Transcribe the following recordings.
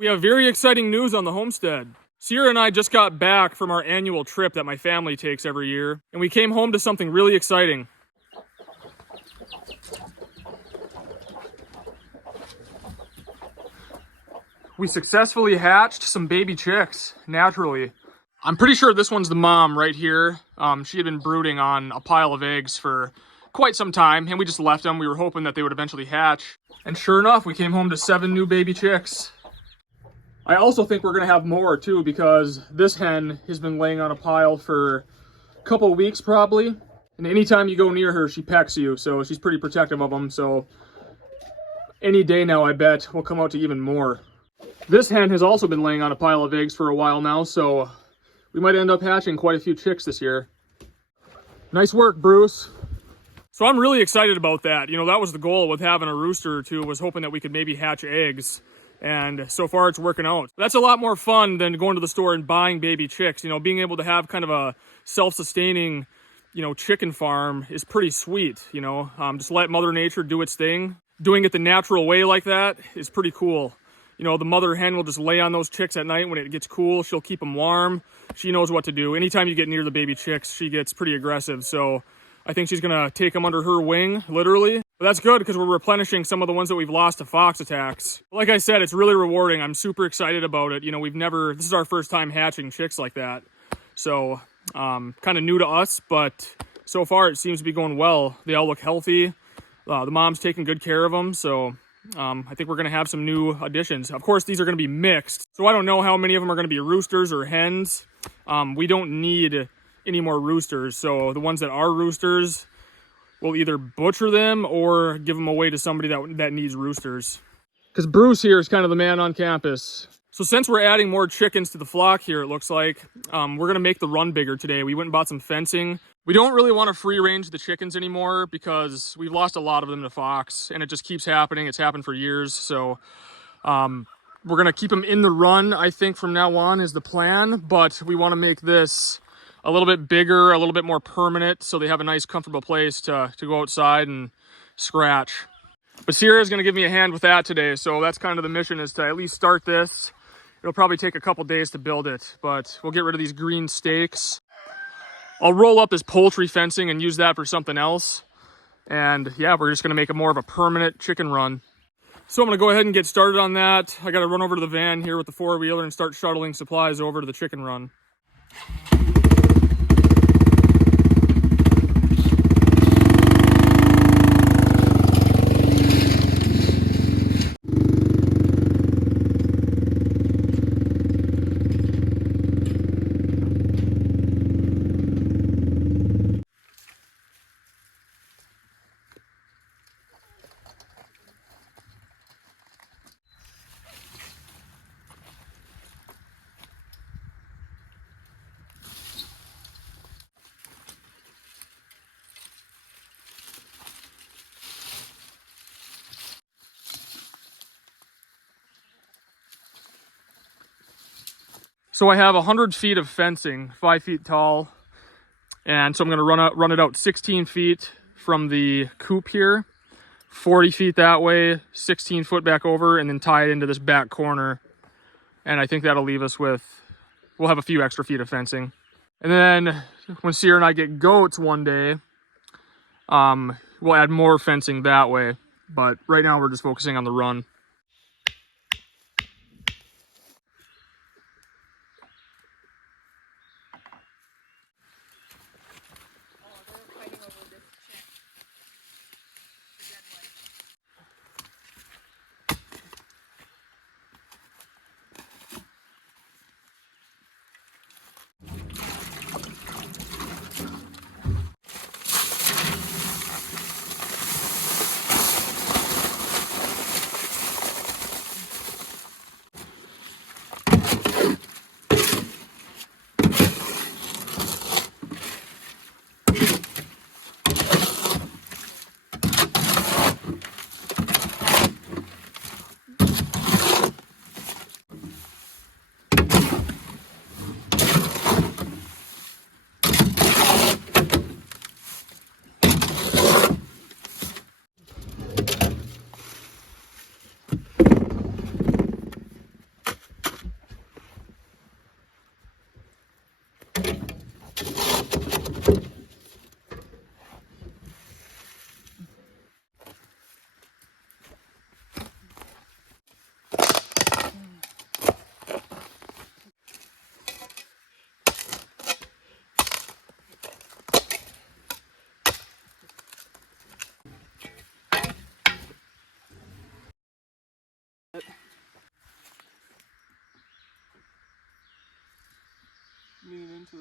We have very exciting news on the homestead. Sierra and I just got back from our annual trip that my family takes every year, and we came home to something really exciting. We successfully hatched some baby chicks, naturally. I'm pretty sure this one's the mom right here. She had been brooding on a pile of eggs for quite some time, and we just left them. We were hoping that they would eventually hatch. And sure enough, we came home to 7 new baby chicks. I also think we're gonna have more too, because this hen has been laying on a pile for a couple weeks probably. And anytime you go near her, she pecks you, so she's pretty protective of them. So any day now, I bet we'll come out to even more. This hen has also been laying on a pile of eggs for a while now, so we might end up hatching quite a few chicks this year. Nice work, Bruce. So I'm really excited about that. You know, that was the goal with having a rooster or two, was hoping that we could maybe hatch eggs. And so far it's working out. That's a lot more fun than going to the store and buying baby chicks. You know, being able to have kind of a self-sustaining, you know, chicken farm is pretty sweet, you know. Just let Mother Nature do its thing. Doing it the natural way like that is pretty cool. You know, the mother hen will just lay on those chicks at night when it gets cool. She'll keep them warm. She knows what to do. Anytime you get near the baby chicks, she gets pretty aggressive. So I think she's gonna take them under her wing, literally. But that's good because we're replenishing some of the ones that we've lost to fox attacks. Like I said, it's really rewarding. I'm super excited about it. You know, this is our first time hatching chicks like that. So kind of new to us, but so far it seems to be going well. They all look healthy. The mom's taking good care of them. So I think we're going to have some new additions. Of course, these are going to be mixed. So I don't know how many of them are going to be roosters or hens. We don't need any more roosters. So the ones that are roosters, we'll either butcher them or give them away to somebody that needs roosters. Because Bruce here is kind of the man on campus. So since we're adding more chickens to the flock here, it looks like, we're going to make the run bigger today. We went and bought some fencing. We don't really want to free range the chickens anymore because we've lost a lot of them to fox, and it just keeps happening. It's happened for years. So we're going to keep them in the run, I think, from now on is the plan. But we want to make this a little bit bigger, a little bit more permanent, so they have a nice, comfortable place to go outside and scratch. But Sierra's going to give me a hand with that today. So that's kind of the mission, is to at least start this. It'll probably take a couple days to build it, but we'll get rid of these green stakes. I'll roll up this poultry fencing and use that for something else. And yeah, we're just gonna make it more of a permanent chicken run. So I'm gonna go ahead and get started on that. I gotta run over to the van here with the 4-wheeler and start shuttling supplies over to the chicken run. So I have 100 feet of fencing, 5 feet tall. And so I'm gonna run it out 16 feet from the coop here, 40 feet that way, 16 foot back over, and then tie it into this back corner. And I think that'll leave us with, we'll have a few extra feet of fencing. And then when Sierra and I get goats one day, we'll add more fencing that way. But right now we're just focusing on the run.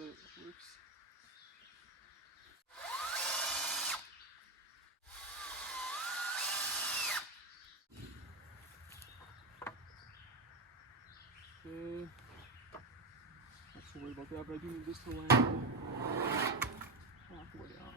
works. Okay. Not so worried about that, but I do need this to land halfway on.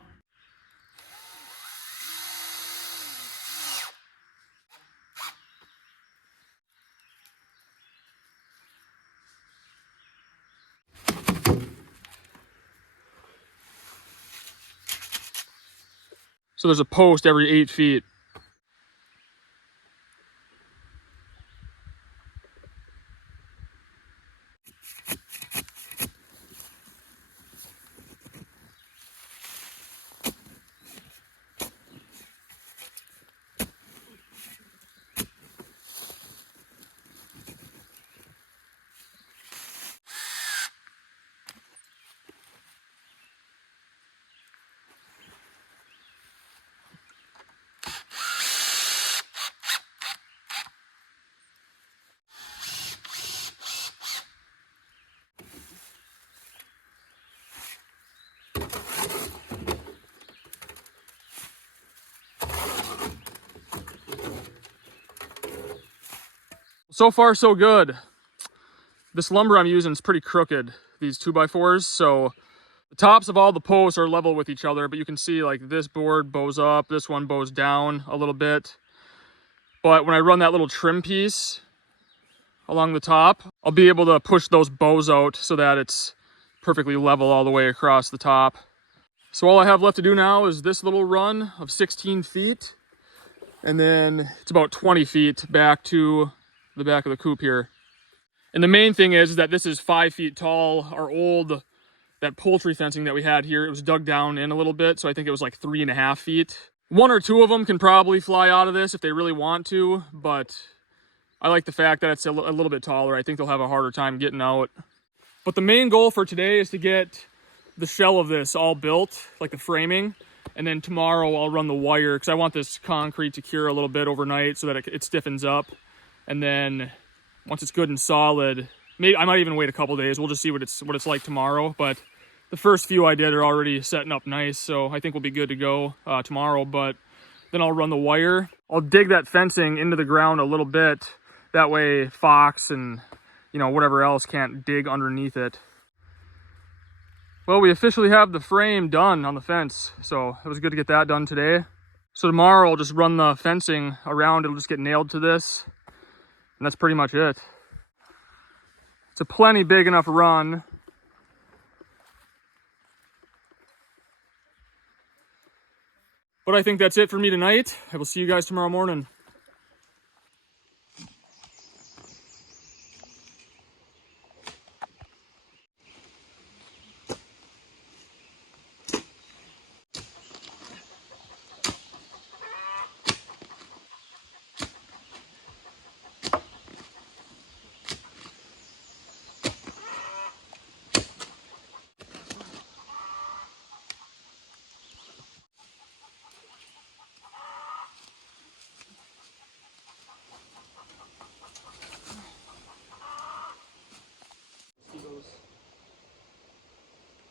So there's a post every 8 feet. So far, so good. This lumber I'm using is pretty crooked, these 2x4s, so the tops of all the posts are level with each other, but you can see like this board bows up, this one bows down a little bit. But when I run that little trim piece along the top, I'll be able to push those bows out so that it's perfectly level all the way across the top. So all I have left to do now is this little run of 16 feet, and then it's about 20 feet back to the back of the coop here. And the main thing is that this is 5 feet tall. Our old, that poultry fencing that we had here, it was dug down in a little bit, so I think it was like 3.5 feet. 1 or 2 of them can probably fly out of this if they really want to, but I like the fact that it's a little bit taller. I think they'll have a harder time getting out. But the main goal for today is to get the shell of this all built, like the framing, and then tomorrow I'll run the wire because I want this concrete to cure a little bit overnight so that it stiffens up. And then once it's good and solid, maybe I might even wait a couple days. We'll just see what it's like tomorrow. But the first few I did are already setting up nice, so I think we'll be good to go tomorrow. But then I'll run the wire. I'll dig that fencing into the ground a little bit. That way fox and whatever else can't dig underneath it. Well, we officially have the frame done on the fence, so it was good to get that done today. So tomorrow I'll just run the fencing around. It'll just get nailed to this. And that's pretty much it. It's a plenty big enough run. But I think that's it for me tonight. I will see you guys tomorrow morning.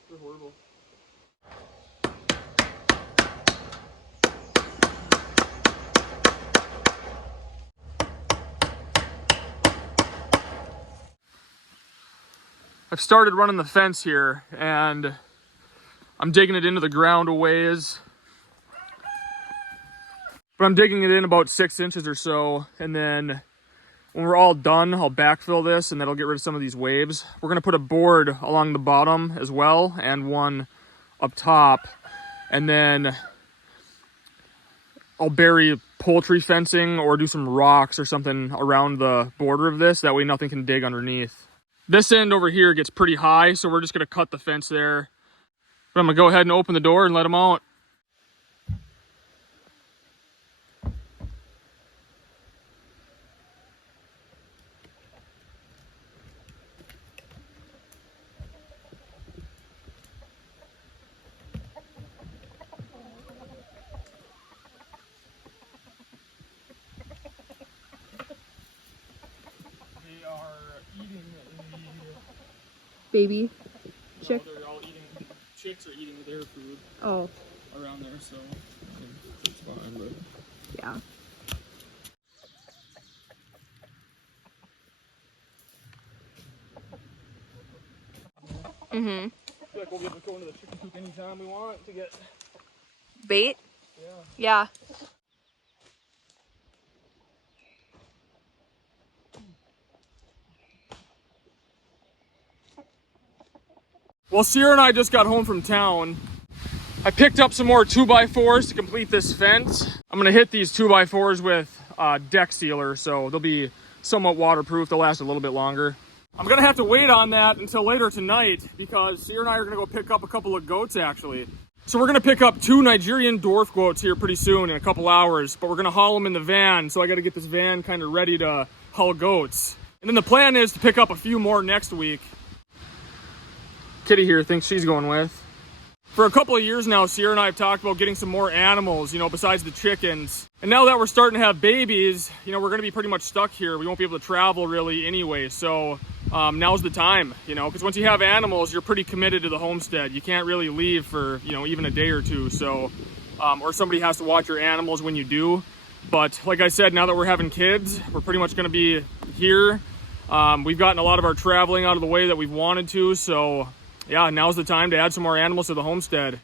They're horrible. I've started running the fence here and I'm digging it into the ground a ways. But I'm digging it in about 6 inches or so, and then when we're all done, I'll backfill this and that'll get rid of some of these waves. We're gonna put a board along the bottom as well and one up top. And then I'll bury poultry fencing or do some rocks or something around the border of this. That way nothing can dig underneath. This end over here gets pretty high, so we're just gonna cut the fence there. But I'm gonna go ahead and open the door and let them out. They are eating the baby chick. No, they're all chicks are eating their food. Oh. Around there, so I mean, it's fine, but... Yeah. Mm-hmm. I feel like we'll be able to go into the chicken coop anytime we want to get... Bait? Yeah. Yeah. Well, Sierra and I just got home from town. I picked up some more 2x4s to complete this fence. I'm gonna hit these 2x4s with deck sealer, so they'll be somewhat waterproof. They'll last a little bit longer. I'm gonna have to wait on that until later tonight because Sierra and I are gonna go pick up a couple of goats actually. So we're gonna pick up 2 Nigerian dwarf goats here pretty soon in a couple hours, but we're gonna haul them in the van. So I gotta get this van kind of ready to haul goats. And then the plan is to pick up a few more next week. Kitty here thinks she's going with. For a couple of years now, Sierra and I have talked about getting some more animals, you know, besides the chickens. And now that we're starting to have babies, you know, we're gonna be pretty much stuck here. We won't be able to travel really anyway. So now's the time, you know, because once you have animals, you're pretty committed to the homestead. You can't really leave for, you know, even a day or two. So, or somebody has to watch your animals when you do. But like I said, now that we're having kids, we're pretty much gonna be here. We've gotten a lot of our traveling out of the way that we've wanted to. So yeah, now's the time to add some more animals to the homestead.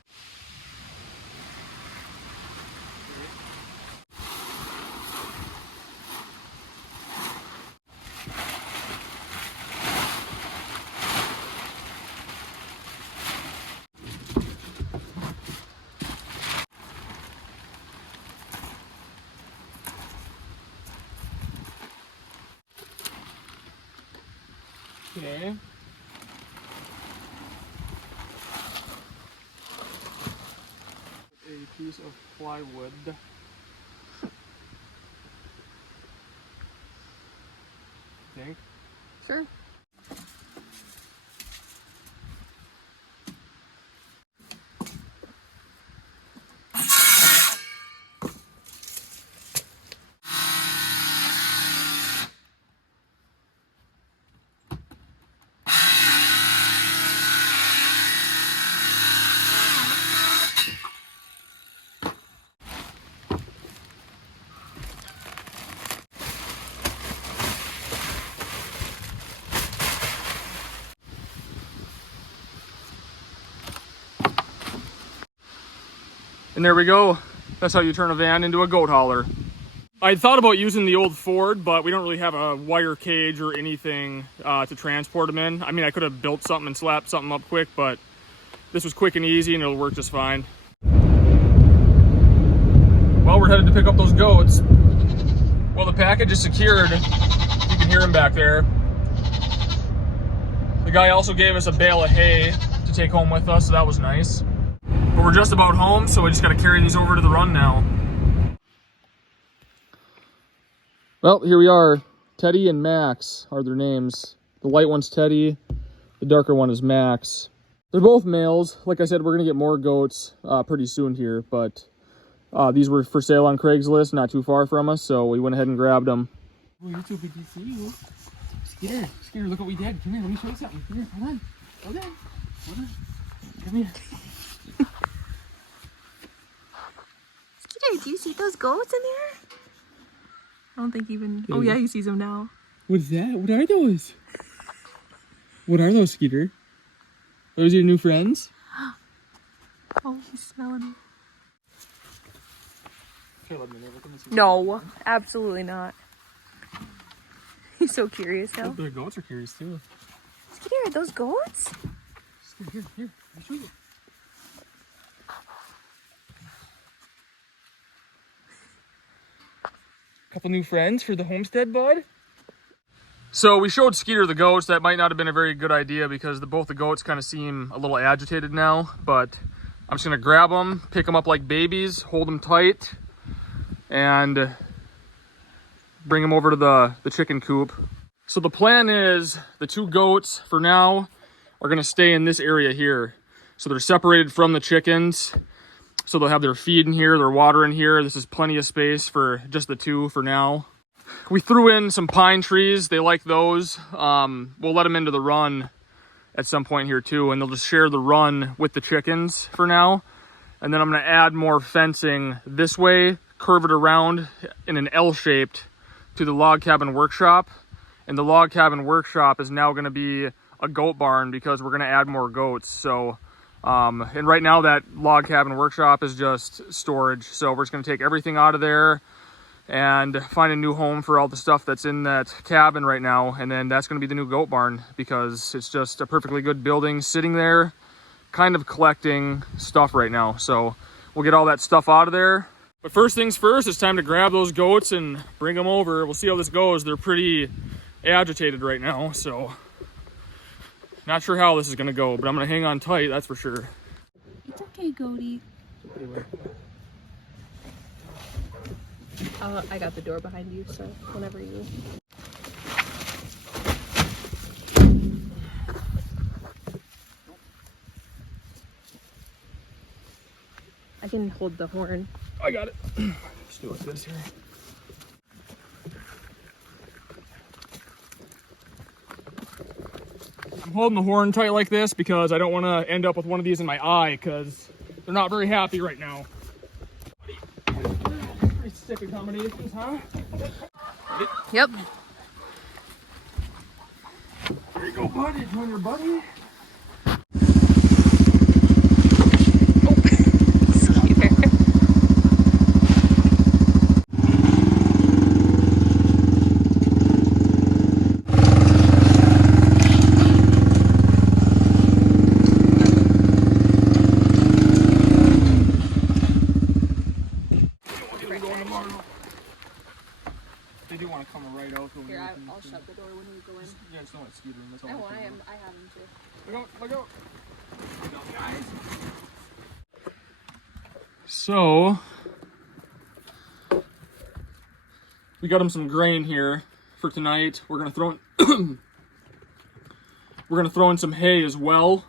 Okay. A piece of plywood. Think? Sure. And there we go. That's how you turn a van into a goat hauler. I thought about using the old Ford, but we don't really have a wire cage or anything to transport them in. I mean, I could have built something and slapped something up quick, but this was quick and easy and it'll work just fine. Well, we're headed to pick up those goats. Well, the package is secured. You can hear him back there. The guy also gave us a bale of hay to take home with us, so that was nice. But we're just about home, so we just got to carry these over to the run now. Well, here we are. Teddy and Max are their names. The light one's Teddy, the darker one is Max. They're both males. Like I said, we're going to get more goats pretty soon here, but these were for sale on Craigslist, not too far from us, so we went ahead and grabbed them. Oh, you're too big to see you. Skeeter, Skeeter, look what we did. Come here, let me show you something. Come here, hold on. Hold on. Hold on. Come here. Skeeter, do you see those goats in there? I don't think even... Oh yeah, he sees them now. What is that? What are those? What are those, Skeeter? Are those your new friends? Oh, he's smelling them. Caleb, you never come see No, absolutely not. He's so curious now. the goats are curious too. Skeeter, are those goats? Here, here. I'll show you. Couple new friends for the homestead, bud. So we showed Skeeter the goats. That might not have been a very good idea because both the goats kind of seem a little agitated now, but I'm just gonna grab them, pick them up like babies, hold them tight, and bring them over to the chicken coop. So the plan is the 2 goats for now are gonna stay in this area here. So they're separated from the chickens. So they'll have their feed in here, their water in here. This is plenty of space for just the 2 for now. We threw in some pine trees. They like those. We'll let them into the run at some point here too, and they'll just share the run with the chickens for now. And then I'm gonna add more fencing this way, curve it around in an L-shaped to the log cabin workshop. And the log cabin workshop is now gonna be a goat barn because we're gonna add more goats. So, and right now that log cabin workshop is just storage. So we're just gonna take everything out of there and find a new home for all the stuff that's in that cabin right now. And then that's gonna be the new goat barn because it's just a perfectly good building sitting there, kind of collecting stuff right now. So we'll get all that stuff out of there. But first things first, it's time to grab those goats and bring them over. We'll see how this goes. They're pretty agitated right now, so not sure how this is gonna go, but I'm gonna hang on tight, that's for sure. It's okay, Goaty. I got the door behind you, so whenever you... I can hold the horn. I got it. Let's do it like this here. I'm holding the horn tight like this because I don't want to end up with one of these in my eye because they're not very happy right now. Pretty sick accommodations, huh? Yep. There you go, buddy. Join your buddy. They do want to come right out. Here, I'll shut the door when we go in. Yeah, just don't let Skeeter in. That's all. Oh, I have him too. Look out, look out. Look out, guys. So, we got him some grain here for tonight. We're gonna throw in we're gonna throw in some hay as well.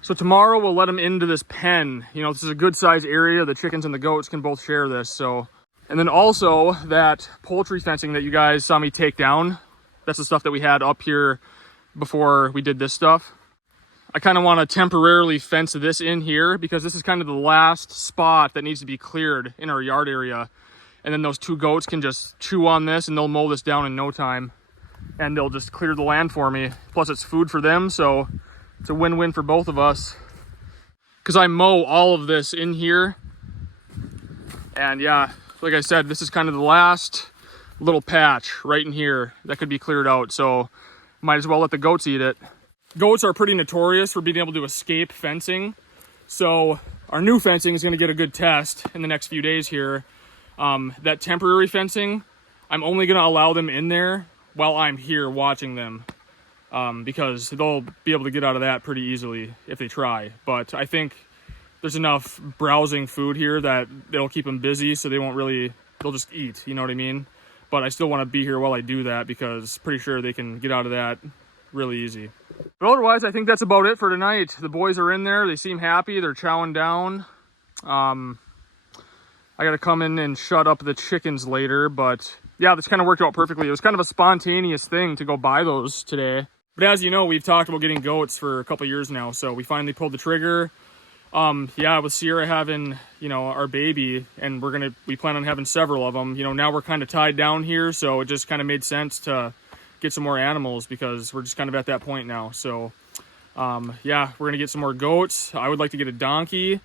So tomorrow we'll let them into this pen. You know, this is a good size area. The chickens and the goats can both share this. So, and then also that poultry fencing that you guys saw me take down. That's the stuff that we had up here before we did this stuff. I kind of want to temporarily fence this in here because this is kind of the last spot that needs to be cleared in our yard area. And then those two goats can just chew on this and they'll mow this down in no time. And they'll just clear the land for me. Plus it's food for them, so it's a win-win for both of us. Because I mow all of this in here. And yeah, like I said, this is kind of the last little patch right in here that could be cleared out. So might as well let the goats eat it. Goats are pretty notorious for being able to escape fencing. So our new fencing is going to get a good test in the next few days here. That temporary fencing, I'm only going to allow them in there while I'm here watching them. Because they'll be able to get out of that pretty easily if they try. But I think there's enough browsing food here that it'll keep them busy, so they won't really, they'll just eat, you know what I mean? But I still want to be here while I do that because pretty sure they can get out of that really easy. But otherwise, I think that's about it for tonight. The boys are in there. They seem happy. They're chowing down. I got to come in and shut up the chickens later, but yeah, this kind of worked out perfectly. It was kind of a spontaneous thing to go buy those today. But as you know, we've talked about getting goats for a couple years now, so we finally pulled the trigger. Yeah, with Sierra having, you know, our baby, and we plan on having several of them. You know, now we're kind of tied down here, so it just kind of made sense to get some more animals because we're just kind of at that point now. So, yeah, we're gonna get some more goats. I would like to get a donkey,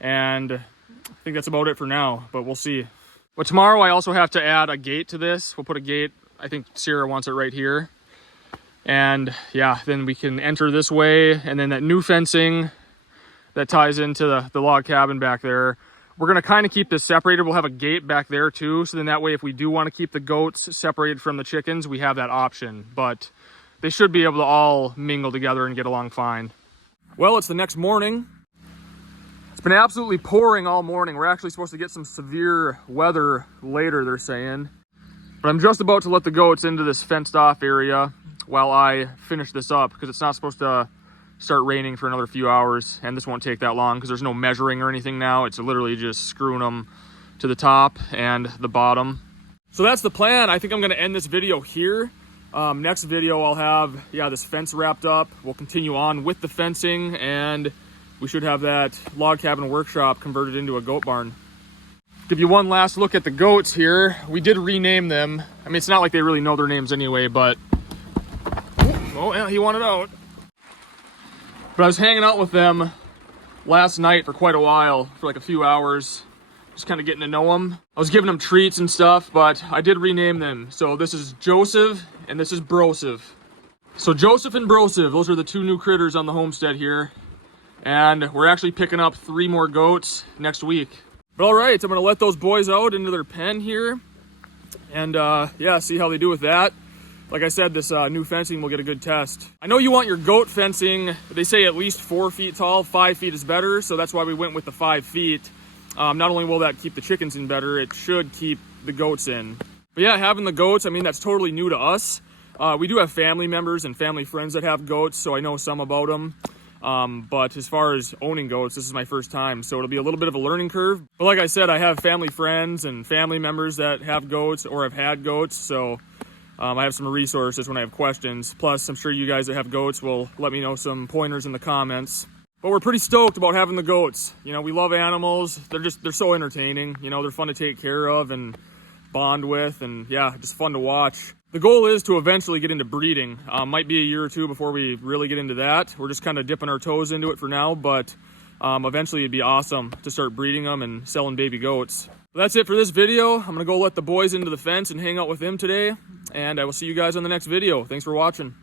and I think that's about it for now, but we'll see. But tomorrow I also have to add a gate to this. We'll put a gate. I think Sierra wants it right here. And yeah, then we can enter this way, and then that new fencing that ties into the log cabin back there. We're going to kind of keep this separated. We'll have a gate back there too. So then that way, if we do want to keep the goats separated from the chickens, we have that option. But they should be able to all mingle together and get along fine. Well, it's the next morning. It's been absolutely pouring all morning. We're actually supposed to get some severe weather later, they're saying. But I'm just about to let the goats into this fenced off area while I finish this up because it's not supposed to start raining for another few hours, and this won't take that long because there's no measuring or anything now. It's literally just screwing them to the top and the bottom. So that's the plan. I think I'm going to end this video here. Next video I'll have, this fence wrapped up. We'll continue on with the fencing, and we should have that log cabin workshop converted into a goat barn. Give you one last look at the goats here. We did rename them. I mean, it's not like they really know their names anyway, but... Oh, yeah, he wanted out. But I was hanging out with them last night for quite a while, for like a few hours. Just kind of getting to know them. I was giving them treats and stuff, but I did rename them. So this is Joseph, and this is Broseph. So Joseph and Broseph, those are the two new critters on the homestead here. And we're actually picking up 3 more goats next week. But all right, I'm gonna let those boys out into their pen here. And see how they do with that. Like I said, this new fencing will get a good test. I know you want your goat fencing, they say at least 4 feet tall, 5 feet is better. So that's why we went with the 5 feet. Not only will that keep the chickens in better, it should keep the goats in. But yeah, having the goats, I mean, that's totally new to us. We do have family members and family friends that have goats, so I know some about them. But as far as owning goats, this is my first time, so it'll be a little bit of a learning curve. But like I said, I have family friends and family members that have goats or have had goats, so I have some resources when I have questions. Plus, I'm sure you guys that have goats will let me know some pointers in the comments. But we're pretty stoked about having the goats. You know, we love animals. They're so entertaining. You know, they're fun to take care of and bond with, and yeah, just fun to watch. The goal is to eventually get into breeding. Might be a year or two before we really get into that. We're just kind of dipping our toes into it for now, but eventually it'd be awesome to start breeding them and selling baby goats. Well, that's it for this video. I'm gonna go let the boys into the fence and hang out with them today, and I will see you guys on the next video. Thanks for watching.